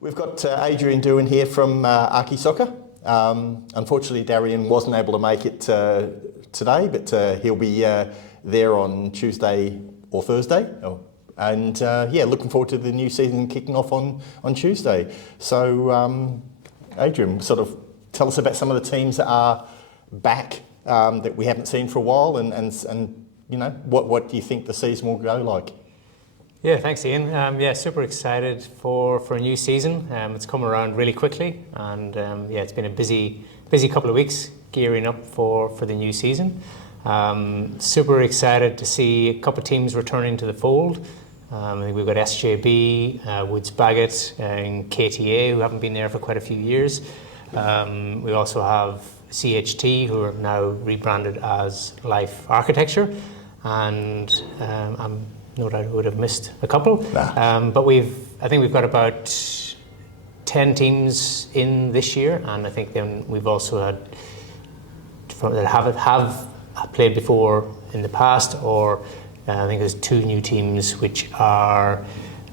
We've got Adrian Doohan here from Archisoccer. Unfortunately, Darian wasn't able to make it today, but he'll be there on Tuesday or Thursday. And yeah, looking forward to the new season kicking off on Tuesday. So, Adrian, sort of tell us about some of the teams that are back that we haven't seen for a while, and you know, what do you think the season will go like? Yeah, thanks, Ian. Yeah, super excited for a new season. It's come around really quickly, and yeah, it's been a busy couple of weeks gearing up for the new season. Super excited to see a couple of teams returning to the fold. I think we've got SJB, Woods Bagot, and KTA, who haven't been there for quite a few years. We also have CHT, who are now rebranded as Life Architecture, and I'm no doubt would have missed a couple. Nah. But I think we've got about 10 teams in this year, and I think then we've also had that have played before in the past, or I think there's 2 new teams which are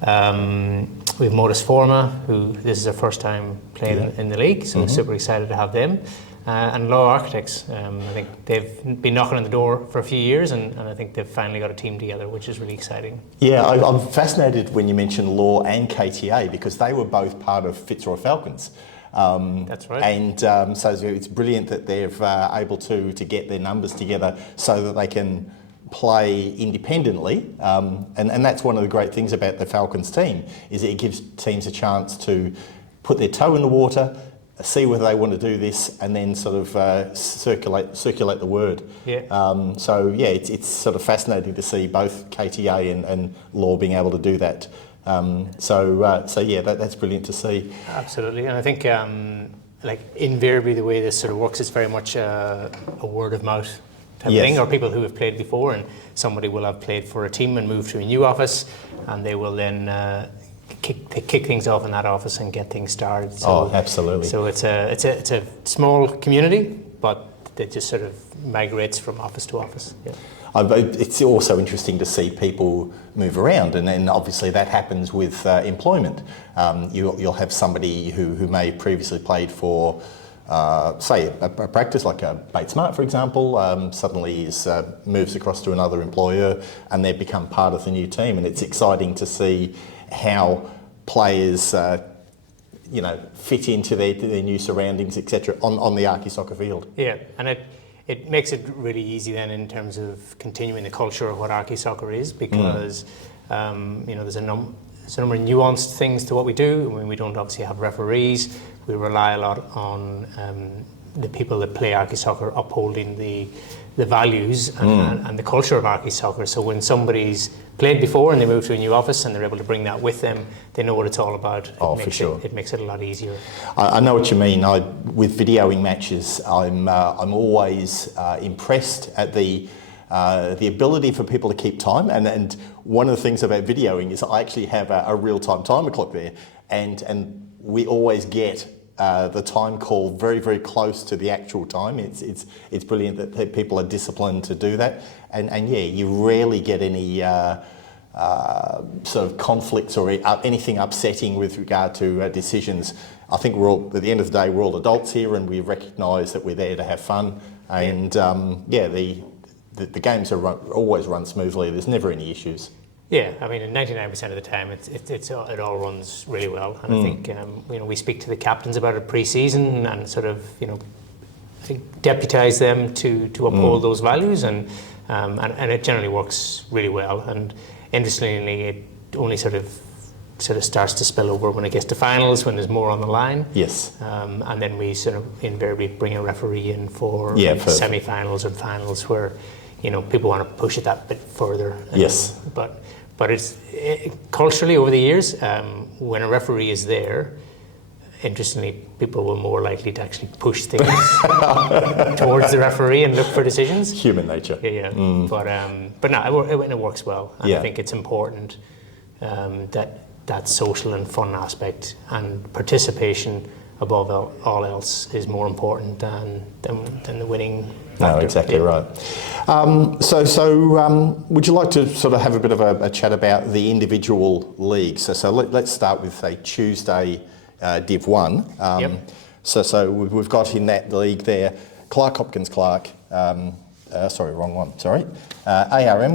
we have Modus Forma, who this is their first time playing in the league, so I'm super excited to have them. And Law Architects, I think they've been knocking on the door for a few years, and I think they've finally got a team together, which is really exciting. Yeah, I'm fascinated when you mention Law and KTA, because they were both part of Fitzroy Falcons. That's right. And so it's brilliant that they're able to get their numbers together so that they can play independently. And that's one of the great things about the Falcons team, is it gives teams a chance to put their toe in the water, see whether they want to do this, and then sort of circulate the word. Yeah. So yeah, it's sort of fascinating to see both KTA and Law being able to do that. So yeah, that's brilliant to see. Absolutely, and I think like invariably the way this sort of works is very much a word of mouth type of thing, or people who have played before, and somebody will have played for a team and moved to a new office, and they will then kick things off in that office and get things started. So, absolutely. So it's a small community, but it just sort of migrates from office to office. Yeah. It's also interesting to see people move around, and then obviously that happens with employment. You'll have somebody who may have previously played for, say, a practice like a Bates Smart, for example, suddenly moves across to another employer, and they become part of the new team. And it's exciting to see how players, fit into their new surroundings, etc., on the Archisoccer field. Yeah, and it makes it really easy then in terms of continuing the culture of what Archisoccer is, because there's a number of nuanced things to what we do. I mean, we don't obviously have referees. We rely a lot on the people that play Archisoccer upholding the values and the culture of Archisoccer. So when somebody's played before and they move to a new office and they're able to bring that with them, they know what it's all about. For sure. It makes it a lot easier. I know what you mean. With videoing matches, I'm always impressed at the ability for people to keep time. And one of the things about videoing is I actually have a real-time timer clock there, and we always get the time call very, very close to the actual time. It's brilliant that people are disciplined to do that, and yeah, you rarely get any sort of conflicts or anything upsetting with regard to decisions. I think at the end of the day, we're all adults here, and we recognise that we're there to have fun, and the games always run smoothly. There's never any issues. Yeah, I mean, 99% of the time, it all runs really well, and I think we speak to the captains about it pre-season and sort of I think deputise them to uphold those values, and it generally works really well. And interestingly, it only sort of starts to spill over when it gets to finals, when there's more on the line. Yes. And then we sort of invariably bring a referee in for semi-finals and finals where people want to push it that bit further. Yes. But it's culturally over the years, when a referee is there, interestingly, people were more likely to actually push things towards the referee and look for decisions. Human nature. Yeah. But no, it works well. And I think it's important that social and fun aspect and participation above all else is more important than the winning factor. No, exactly right. So would you like to sort of have a bit of a chat about the individual leagues? So let's start with, say, Tuesday Div 1. Yep. So we've got in that league there Clark Hopkins Clark, ARM,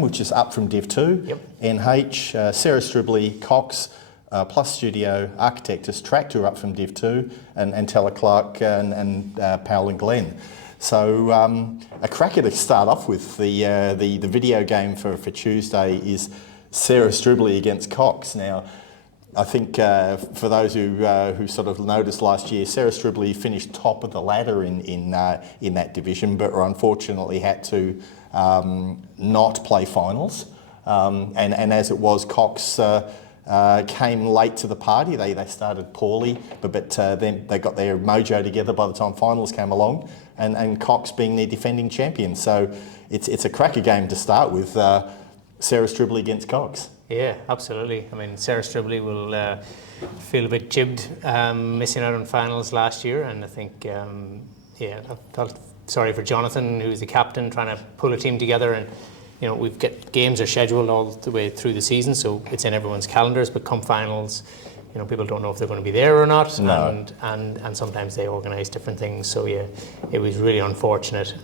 which is up from Div 2, Yep. NH, Sarah Stribley, Cox, Plus Studio, Architectus, Tractor up from Div 2, and Teller Clark and Powell and Glenn. So a cracker to start off with. The video game for Tuesday is Sarah Stribley against Cox. Now, I think for those who sort of noticed last year, Sarah Stribley finished top of the ladder in that division, but unfortunately had to not play finals. And as it was, Cox came late to the party. They started poorly, but then they got their mojo together by the time finals came along, and Cox being their defending champion. So it's a cracker game to start with. Sarah Stribley against Cox. Yeah, absolutely. I mean, Sarah Stribley will feel a bit jibbed missing out on finals last year, and I think, I felt sorry for Jonathan, who's the captain, trying to pull a team together. And we've got games are scheduled all the way through the season, so it's in everyone's calendars. But come finals, people don't know if they're going to be there or not, no. and sometimes they organise different things. So yeah, it was really unfortunate.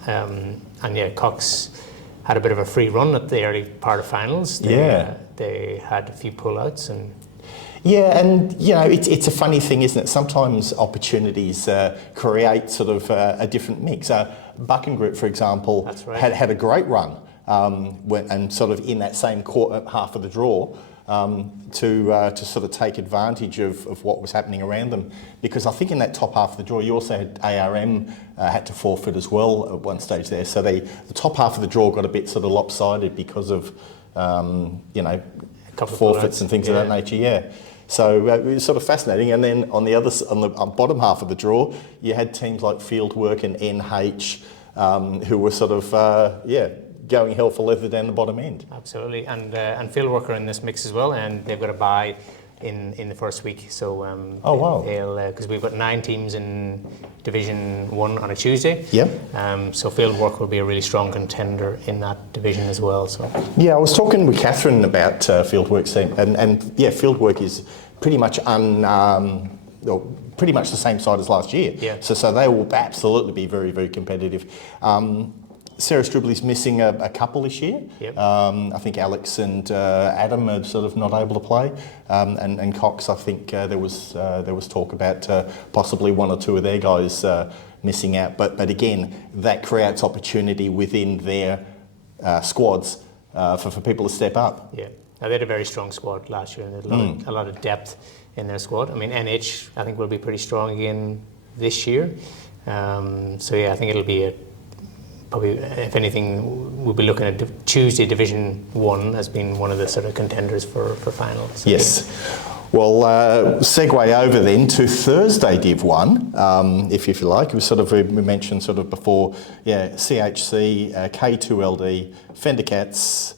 Cox had a bit of a free run at the early part of finals. They had a few pullouts and. Yeah, and it's a funny thing, isn't it? Sometimes opportunities create sort of a different mix. Bucking Group, for example, That's right. had a great run, and sort of in that same half of the draw, to sort of take advantage of what was happening around them. Because I think in that top half of the draw, you also had ARM had to forfeit as well at one stage there. So the top half of the draw got a bit sort of lopsided because of forfeits and things of that nature. Yeah. So it was sort of fascinating. And then on the bottom half of the draw, you had teams like Fieldwork and NH who were sort of going hell for leather down the bottom end. Absolutely, and Fieldwork are in this mix as well, and they've got a bye in the first week. So oh wow, because we've got 9 teams in Division 1 on a Tuesday. Yep. So Fieldwork will be a really strong contender in that division as well. So yeah, I was talking with Catherine about Fieldwork's team, and Fieldwork is pretty much pretty much the same side as last year. Yeah. So they will absolutely be very, very competitive. Sarah Stribley's missing a couple this year. Yep. I think Alex and Adam are sort of not able to play, and Cox. I think there was talk about possibly 1 or 2 of their guys missing out. But again, that creates opportunity within their squads for people to step up. Yeah, now they had a very strong squad last year, and they had a lot of depth in their squad. I mean, NH I think will be pretty strong again this year. I think it'll be probably, if anything, we'll be looking at Tuesday Division 1 as being one of the sort of contenders for finals. So yes. Well, segue over then to Thursday Div 1, if you like. We mentioned sort of before, CHC, K2LD, Fender Cats,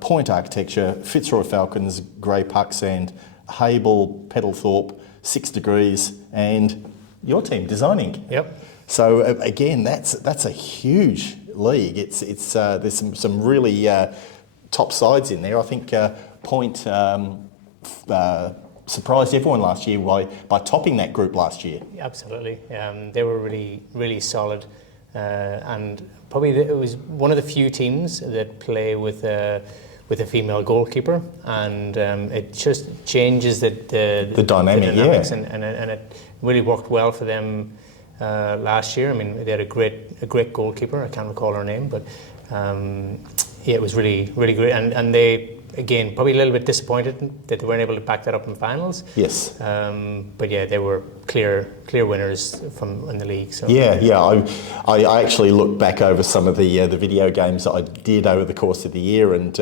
Point Architecture, Fitzroy Falcons, Grey Pucksand, Hable, Peddlethorpe, 6 Degrees, and your team, Designing. Yep. So again, that's a huge league. It's there's some really top sides in there. I think Point surprised everyone last year by topping that group last year. Absolutely, they were really, really solid, and probably it was one of the few teams that play with a female goalkeeper, and it just changes the dynamics, and it really worked well for them. Last year, I mean, they had a great goalkeeper. I can't recall her name, but it was really, really great. And they, again, probably a little bit disappointed that they weren't able to back that up in finals. Yes. But yeah, they were clear winners in the league. So I actually looked back over some of the video games that I did over the course of the year, and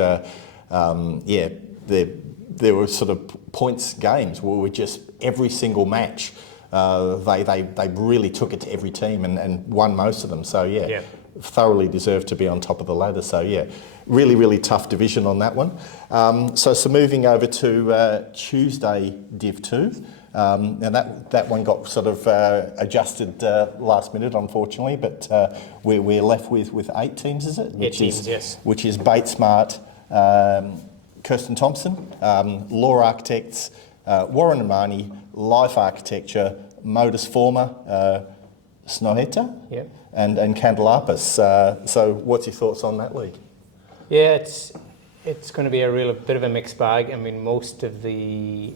there were sort of points games where just every single match. They really took it to every team and won most of them. So thoroughly deserved to be on top of the ladder. So really, really tough division on that one. So moving over to Tuesday Div 2. Now that one got sort of adjusted last minute, unfortunately, but we're left with 8 teams, is it? 8 teams, yes. Which is Bait Smart, Kirsten Thompson, Law Architects, Warren and Marnie, Life Architecture, Modus Forma, Snoheta, Yep. and Candelapis. So what's your thoughts on that league? Yeah, it's going to be a real bit of a mixed bag. I mean, most of the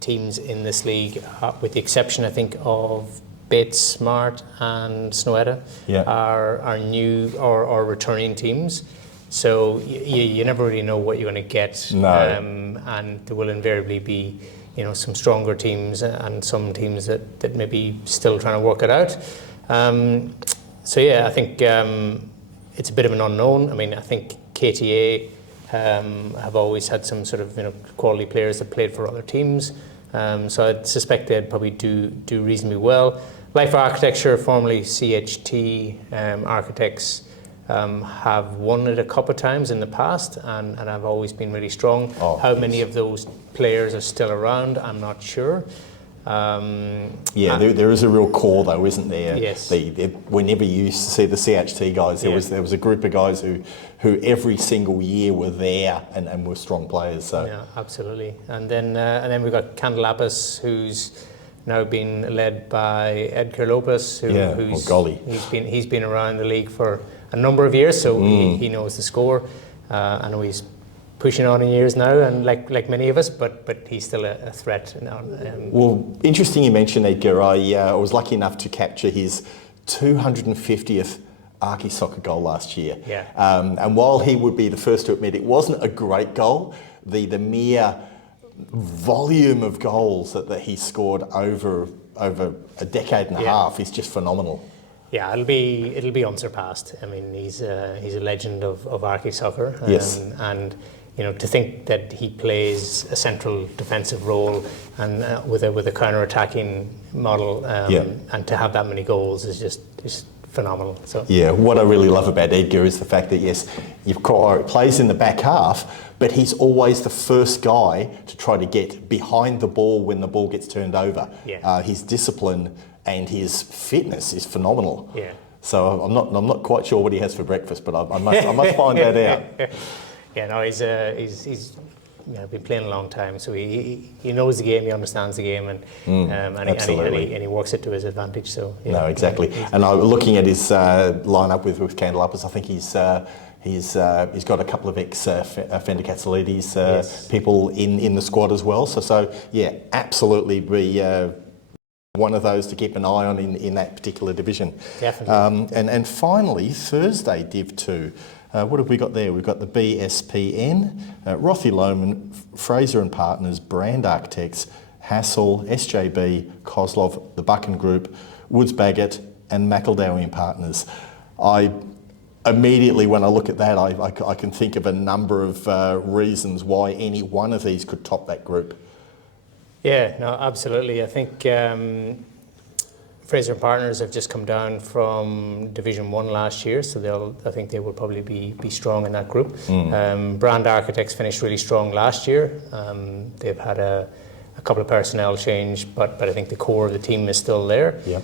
teams in this league, with the exception, I think, of Bates, Smart and Snoheta, Yeah. are new or returning teams. So you never really know what you're going to get. No. And there will invariably be, some stronger teams and some teams that maybe still trying to work it out. So yeah, I think it's a bit of an unknown. I mean, I think KTA have always had some sort of quality players that played for other teams. So I'd suspect they'd probably do reasonably well. Life Architecture, formerly CHT Architects, have won it a couple of times in the past and have always been really strong. How many of those players are still around, I'm not sure. There is a real core though, isn't there? Yes. Whenever you used to see the CHT guys, there was a group of guys who every single year were there and were strong players. So yeah, absolutely. And then we've got Candelapis, who's now been led by Edgar Lopez, who's golly. He's been around the league for a number of years, so he knows the score. I know he's pushing on in years now, and like many of us, but he's still a threat now. Well, interesting you mentioned Edgar. I was lucky enough to capture his 250th Archisoccer goal last year. Yeah. And while he would be the first to admit it wasn't a great goal, the mere volume of goals that he scored over a decade and a half is just phenomenal. Yeah, it'll be unsurpassed. I mean, he's a legend of Archisoccer. Yes. And to think that he plays a central defensive role and with a counter-attacking model, and to have that many goals is just phenomenal. So yeah, what I really love about Edgar is the fact that he plays in the back half, but he's always the first guy to try to get behind the ball when the ball gets turned over. Yeah. His discipline and his fitness is phenomenal. Yeah. So I'm not quite sure what he has for breakfast, but I must find that out. Yeah, no, he's been playing a long time, so he knows the game, he understands the game, and he works it to his advantage. So yeah. No, exactly. And looking at his lineup with Candelapis, I think he's got a couple of ex-Fender Catsolides people in the squad as well. So yeah, absolutely be one of those to keep an eye on in that particular division. Definitely. And finally, Thursday Div 2. What have we got there? We've got the BSPN, Rothy Lohman, Fraser and Partners, Brand Architects, Hassel, SJB, Kozlov, the Buchan Group, Woods Baggett and McEldowie and Partners. I immediately, when I look at that, I can think of a number of reasons why any one of these could top that group. Yeah, no, absolutely. I think Fraser and Partners have just come down from Division 1 last year, so I think they will probably be strong in that group. Brand Architects finished really strong last year. They've had a couple of personnel change, but I think the core of the team is still there. Yeah.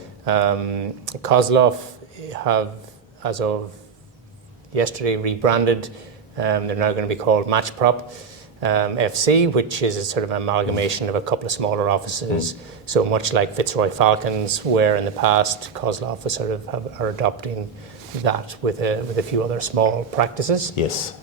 Kozlov have, as of yesterday, rebranded. They're now going to be called Match Prop FC, which is a sort of amalgamation of a couple of smaller offices. So much like Fitzroy Falcons, where in the past Kozlov are adopting that with a few other small practices. Yes.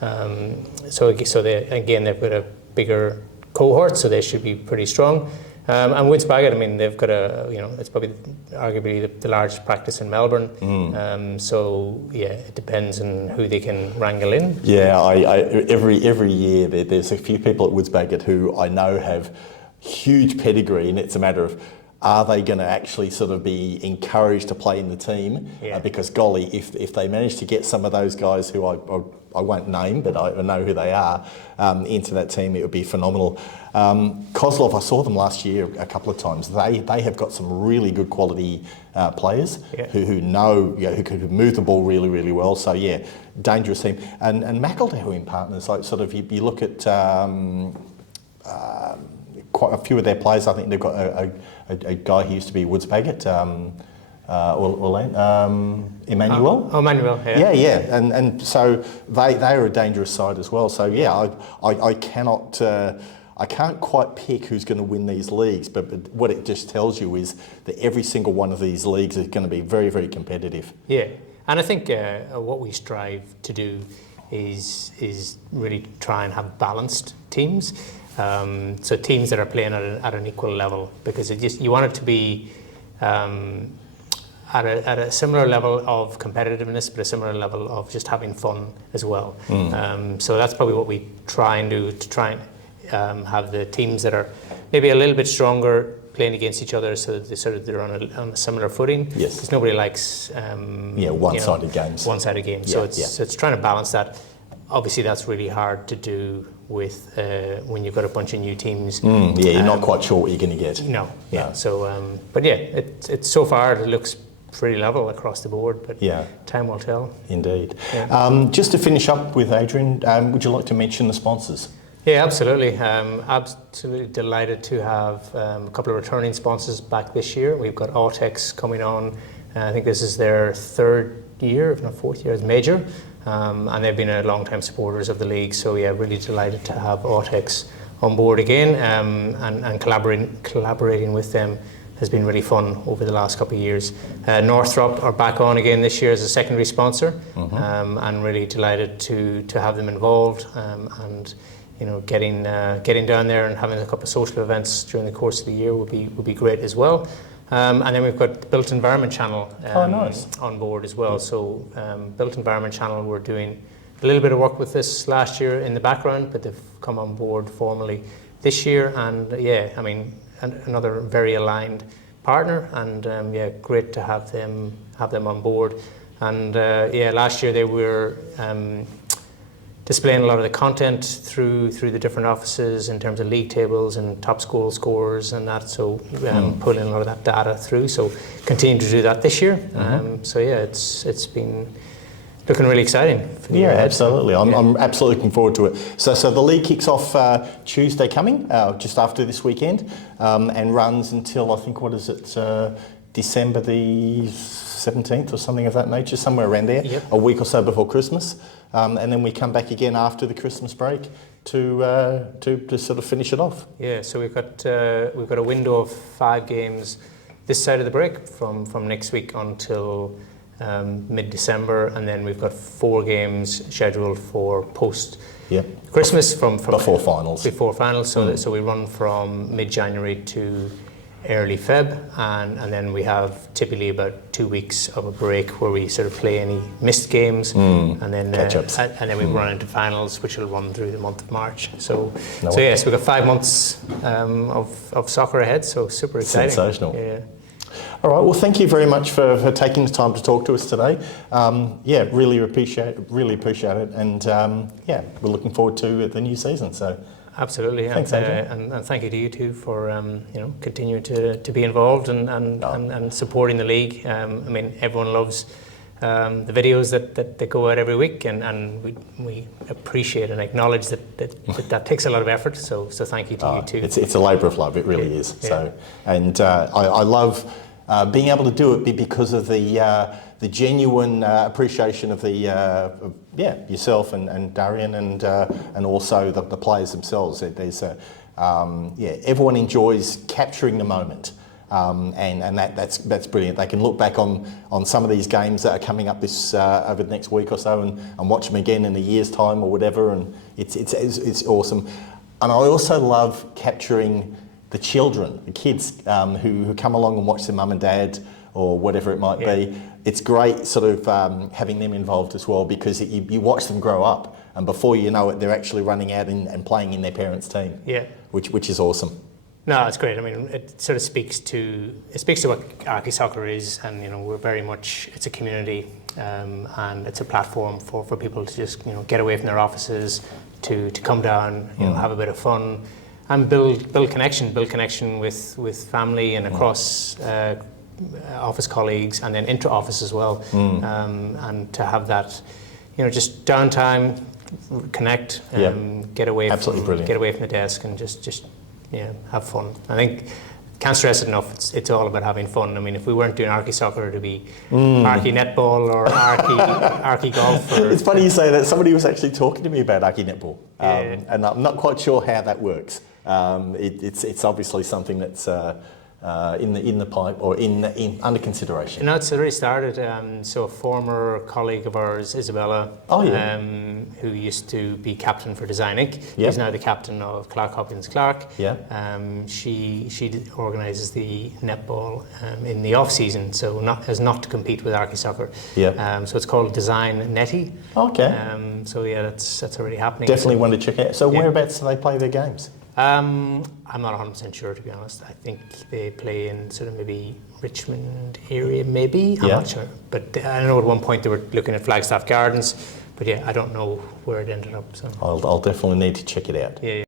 So they've got a bigger cohort, so they should be pretty strong. And Woods Baggett, I mean, they've got it's probably arguably the largest practice in Melbourne. So yeah, it depends on who they can wrangle in. Yeah, every year there's a few people at Woods Baggett who I know have huge pedigree, and it's a matter of, are they going to actually sort of be encouraged to play in the team? Yeah. Because golly, if they manage to get some of those guys who I won't name, but I know who they are, into that team, it would be phenomenal. Kozlov, I saw them last year a couple of times. They have got some really good quality players who know, who can move the ball really, really well. So yeah, dangerous team. And McEldowie and Partners, like sort of you look at quite a few of their players. I think they've got a guy who used to be Woods Baggett, Emmanuel. Emmanuel, yeah. Yeah. And so they are a dangerous side as well. So yeah, I cannot I can't quite pick who's going to win these leagues, but what it just tells you is that every single one of these leagues is going to be very, very competitive. Yeah, and I think what we strive to do is really try and have balanced teams. So teams that are playing at an equal level, because you want it to be at a similar level of competitiveness, but a similar level of just having fun as well. So that's probably what we try and do, to try and have the teams that are maybe a little bit stronger playing against each other, so that they're on a similar footing. Yes. Because nobody likes one-sided games. One-sided games. Yeah, So it's trying to balance that. Obviously, that's really hard to do with when you've got a bunch of new teams. You're not quite sure what you're going to get. No. Yeah. So, but yeah, it's so far it looks pretty level across the board. But time will tell. Indeed. Yeah. Just to finish up with Adrian, would you like to mention the sponsors? Yeah, absolutely. Absolutely delighted to have a couple of returning sponsors back this year. We've got Autex coming on. I think this is their third year, if not fourth year, as major. And they've been a long-time supporters of the league. So yeah, really delighted to have Autex on board again, and collaborating with them has been really fun over the last couple of years. Northrop are back on again this year as a secondary sponsor, and really delighted to have them involved, and getting down there and having a couple of social events during the course of the year would be great as well. And then we've got the Built Environment Channel on board as well. So Built Environment Channel, we're doing a little bit of work with this last year in the background, but they've come on board formally this year. And another very aligned partner, and great to have them on board. And last year they were displaying a lot of the content through the different offices in terms of league tables and top school scores and that, so pulling a lot of that data through, so continue to do that this year. It's been looking really exciting for the year ahead. Absolutely. I'm absolutely looking forward to it. So the league kicks off Tuesday coming, just after this weekend, and runs until, I think, December the 17th or something of that nature, somewhere around there, a week or so before Christmas. And then we come back again after the Christmas break to sort of finish it off. Yeah, so we've got a window of 5 games this side of the break from next week until mid-December, and then we've got 4 games scheduled for post Christmas from before finals. So we run from mid-January to early Feb, and then we have typically about 2 weeks of a break where we sort of play any missed games, and then catch-ups. And then we run into finals, which will run through the month of March. So we've got 5 months of soccer ahead. So super exciting. Sensational. Yeah. All right. Well, thank you very much for taking the time to talk to us today. Really appreciate it, and we're looking forward to the new season. So. Absolutely, thanks, and thank you to you two for continuing to be involved and supporting the league. Everyone loves the videos that go out every week, and we appreciate and acknowledge that takes a lot of effort. So thank you to you too. It's a labour of love. It really is. Yeah. So, and I love being able to do it because of the genuine appreciation of yourself and Darian and also the players themselves. There's everyone enjoys capturing the moment, and that's brilliant. They can look back on some of these games that are coming up this over the next week or so and watch them again in a year's time or whatever, and it's awesome. And I also love capturing the children, the kids who come along and watch their mum and dad or whatever it might be. It's great sort of having them involved as well, because you watch them grow up, and before you know it, they're actually running out and playing in their parents' team. Yeah, which is awesome. No, it's great. It sort of speaks to what Archisoccer is, and we're very much, it's a community, and it's a platform for people to just get away from their offices, to come down, have a bit of fun, and build connection with family and across. Office colleagues, and then intra-office as well, and to have that, just downtime, connect, get away from the desk, and just have fun. I think can't stress it enough. It's all about having fun. If we weren't doing Archisoccer, it'd be Archi netball or Archi golf. It's funny you say that. Somebody was actually talking to me about Archi netball, and I'm not quite sure how that works. it's obviously something that's in the pipe or in under consideration. No, it's already started. So a former colleague of ours, Isabella, who used to be captain for Design Inc. Yeah. Is now the captain of Clark Hopkins Clark. Yeah. She organises the netball in the off season, so not to compete with Archisoccer. Yeah. So it's called Design Netty. Okay. So yeah, that's already happening. Definitely want to check out. So whereabouts do they play their games? I'm not 100% sure, to be honest. I think they play in sort of maybe Richmond area, maybe. I'm not sure. But I know at one point they were looking at Flagstaff Gardens. But yeah, I don't know where it ended up. So I'll definitely need to check it out. Yeah.